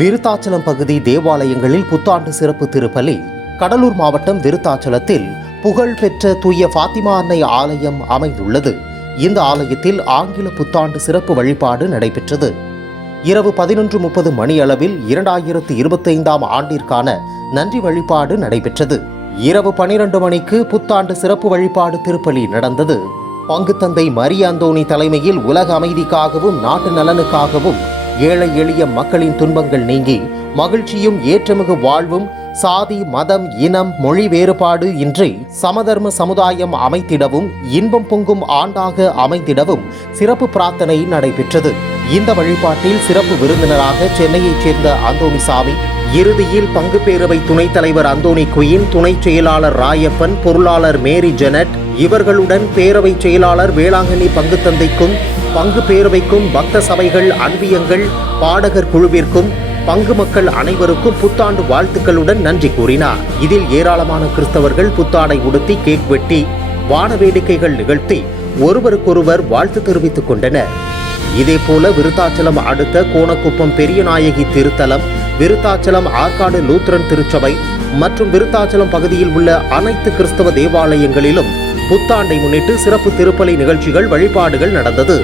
விருத்தாச்சலம் பகுதி தேவாலயங்களில் புத்தாண்டு சிறப்பு திருப்பலி. கடலூர் மாவட்டம் விருத்தாச்சலத்தில் புகழ்பெற்ற தூய ஃபாத்திமா அன்னை ஆலயம் அமைந்துள்ளது. இந்த ஆலயத்தில் ஆங்கில புத்தாண்டு சிறப்பு வழிபாடு நடைபெற்றது. இரவு 11:30 மணியளவில் 2025ஆம் ஆண்டிற்கான நன்றி வழிபாடு நடைபெற்றது. இரவு 12 மணிக்கு புத்தாண்டு சிறப்பு வழிபாடு திருப்பலி நடந்தது. பங்கு தந்தை மரிய அந்தோணி தலைமையில் உலக அமைதிக்காகவும் நாட்டு நலனுக்காகவும் ஏழை எளிய மக்களின் துன்பங்கள் நீங்கி மகிழ்ச்சியும் ஏற்றமிகு வாழ்வும் சாதி மதம் இனம் மொழி வேறுபாடு இன்றி சமதர்ம சமுதாயம் அமைத்திடவும் இன்பம் பொங்கும் ஆண்டாக அமைந்திடவும் சிறப்பு பிரார்த்தனை நடைபெற்றது. இந்த வழிபாட்டில் சிறப்பு விருந்தினராக சென்னையைச் சேர்ந்த அந்தோணிசாமி, இறுதியில் பங்கு பேரவை துணைத் தலைவர் அந்தோணி குயின், துணை செயலாளர் ராயப்பன், பொருளாளர் மேரி ஜெனட், இவர்களுடன் பேரவை செயலாளர் வேளாங்கண்ணி பங்கு தந்தைக்கும் பங்கு பேரவைக்கும் பக்த சபைகள் அன்பியங்கள் பாடகர் குழுவிற்கும் பங்கு மக்கள் அனைவருக்கும் புத்தாண்டு வாழ்த்துக்களுடன் நன்றி கூறினார். இதில் ஏராளமான கிறிஸ்தவர்கள் புத்தாடை உடுத்தி கேக் வெட்டி வான வேடிக்கைகள் நிகழ்த்தி ஒருவருக்கொருவர் வாழ்த்து தெரிவித்துக் கொண்டனர். இதேபோல விருத்தாச்சலம் அடுத்த கோணக்குப்பம் பெரியநாயகி திருத்தலம், விருத்தாச்சலம் ஆற்காடு லூத்ரன் திருச்சபை மற்றும் விருத்தாச்சலம் பகுதியில் உள்ள அனைத்து கிறிஸ்தவ தேவாலயங்களிலும் புத்தாண்டை முன்னிட்டு சிறப்பு திருப்பலி நிகழ்ச்சிகள் வழிபாடுகள் நடந்தது.